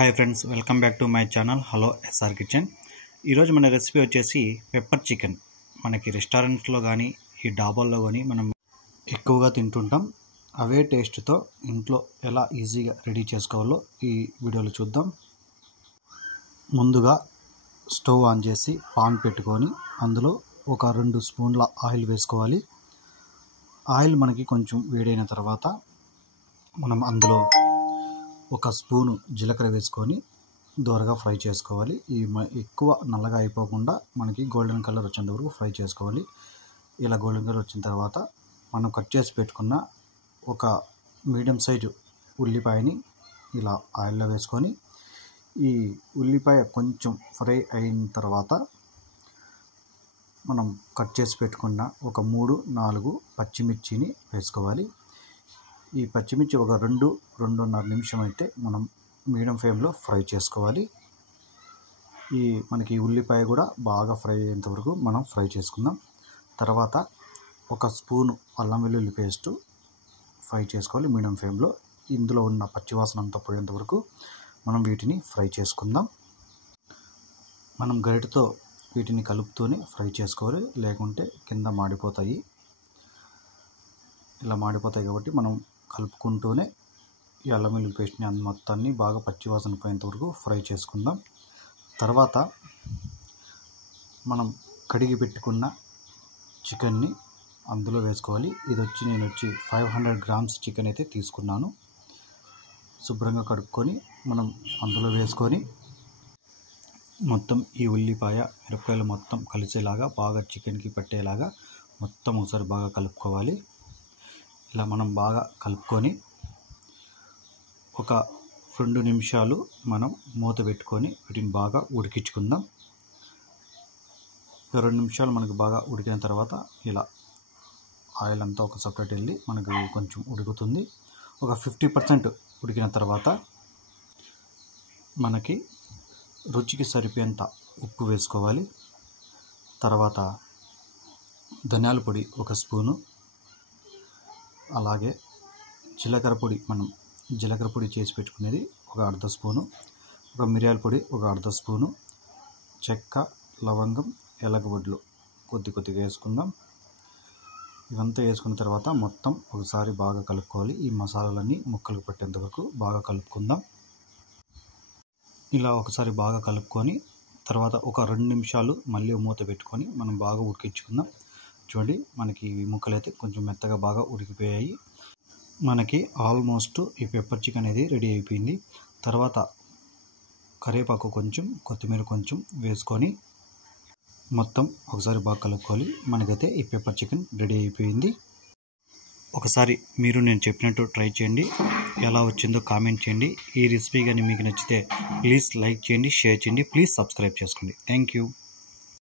Hi friends, welcome back to my channel hello SR kitchen. ఈరోజు మన recipe వచ్చేసి pepper chicken. మనకి రెస్టారెంట్స్లో కానీ ఈ డాబాల్లో కానీ మనం ఎక్కువగా తింటుంటాం. అవే టేస్ట్తో ఇంట్లో ఎలా ఈజీగా రెడీ చేసుకోవాలో ఈ వీడియోలో చూద్దాం. ముందుగా స్టవ్ ఆన్ చేసి పాన్ పెట్టుకొని అందులో ఒక 2 స్పూన్ల ఆయిల్ వేసుకోవాలి. ఆయిల్ మనకి కొంచెం వేడైన తర్వాత మనం అందులో ఒక స్పూను జీలకర్ర వేసుకొని దోరగా ఫ్రై చేసుకోవాలి. ఎక్కువ నల్లగా అయిపోకుండా మనకి గోల్డెన్ కలర్ వచ్చేంత వరకు ఫ్రై చేసుకోవాలి. ఇలా గోల్డెన్ కలర్ వచ్చిన తర్వాత మనం కట్ చేసి పెట్టుకున్న ఒక మీడియం సైజు ఉల్లిపాయని ఇలా ఆయిల్లో వేసుకొని ఈ ఉల్లిపాయ కొంచెం ఫ్రై అయిన తర్వాత మనం కట్ చేసి పెట్టుకున్న ఒక 3-4 పచ్చిమిర్చిని వేసుకోవాలి. ఈ పచ్చిమిర్చి ఒక 2-2.5 నిమిషం అయితే మనం మీడియం ఫ్లేమ్లో ఫ్రై చేసుకోవాలి. మనకి ఉల్లిపాయ కూడా బాగా ఫ్రై అయ్యేంత వరకు మనం ఫ్రై చేసుకుందాం. తర్వాత ఒక స్పూను అల్లం వెల్లుల్లి పేస్టు ఫ్రై చేసుకోవాలి మీడియం ఫ్లేమ్లో. ఇందులో ఉన్న పచ్చివాసన అంతా పోయేంత వరకు మనం వీటిని ఫ్రై చేసుకుందాం. మనం గరిటెతో వీటిని కలుపుతూనే ఫ్రై చేసుకోవాలి, లేకుంటే కింద మాడిపోతాయి. ఇలా మాడిపోతాయి కాబట్టి మనం కలుపుకుంటూనే ఈ అల్లం వెల్లుల్లి పేస్ట్ని మొత్తాన్ని బాగా పచ్చివాసన పోయేంత వరకు ఫ్రై చేసుకుందాం. తర్వాత మనం కడిగి పెట్టుకున్న చికెన్ని అందులో వేసుకోవాలి. నేను 500 గ్రామ్స్ చికెన్ అయితే తీసుకున్నాను. శుభ్రంగా కడుక్కొని మనం అందులో వేసుకొని మొత్తం ఈ ఉల్లిపాయ మిరపకాయలు మొత్తం కలిసేలాగా బాగా చికెన్కి పట్టేలాగా మొత్తం ఒకసారి బాగా కలుపుకోవాలి. ఇలా మనం బాగా కలుపుకొని ఒక 2 నిమిషాలు మనం మూత పెట్టుకొని వీటిని బాగా ఉడికించుకుందాం. 2 నిమిషాలు మనకు బాగా ఉడికిన తర్వాత ఇలా ఆయిల్ అంతా ఒక సపరేట్ వెళ్ళి మనకు కొంచెం ఉడుకుతుంది. ఒక 50% ఉడికిన తర్వాత మనకి రుచికి సరిపోయేంత ఉప్పు వేసుకోవాలి. తర్వాత ధనియాల పొడి 1 స్పూను, అలాగే జీలకర్ర పొడి చేసి పెట్టుకునేది ఒక 1/2 స్పూను, ఒక మిరియాల పొడి ఒక 1/2 స్పూను, చెక్క, లవంగం, యాలకులు కొద్దిగా వేసుకుందాం. ఇవంతా వేసుకున్న తర్వాత మొత్తం ఒకసారి బాగా కలుపుకోవాలి. ఈ మసాలాలన్నీ ముక్కలకు పట్టేంత వరకు బాగా కలుపుకుందాం. ఇలా ఒకసారి బాగా కలుపుకొని తర్వాత ఒక 2 నిమిషాలు మళ్ళీ మూత పెట్టుకొని మనం బాగా ఉడికించుకుందాం. చూడండి, మనకి ఈ ముక్కలు అయితే కొంచెం మెత్తగా బాగా ఉడికిపోయాయి. మనకి ఆల్మోస్ట్ ఈ పెప్పర్ చికెన్ అనేది రెడీ అయిపోయింది. తర్వాత కరివేపాకు కొంచెం, కొత్తిమీర కొంచెం వేసుకొని మొత్తం ఒకసారి బాగా కలుపుకోవాలి. మనకైతే ఈ పెప్పర్ చికెన్ రెడీ అయిపోయింది. ఒకసారి మీరు నేను చెప్పినట్టు ట్రై చేయండి. ఎలా వచ్చిందో కామెంట్ చేయండి. ఈ రెసిపీ కానీ మీకు నచ్చితే ప్లీజ్ లైక్ చేయండి, షేర్ చేయండి, ప్లీజ్ సబ్స్క్రైబ్ చేసుకోండి. Thank you.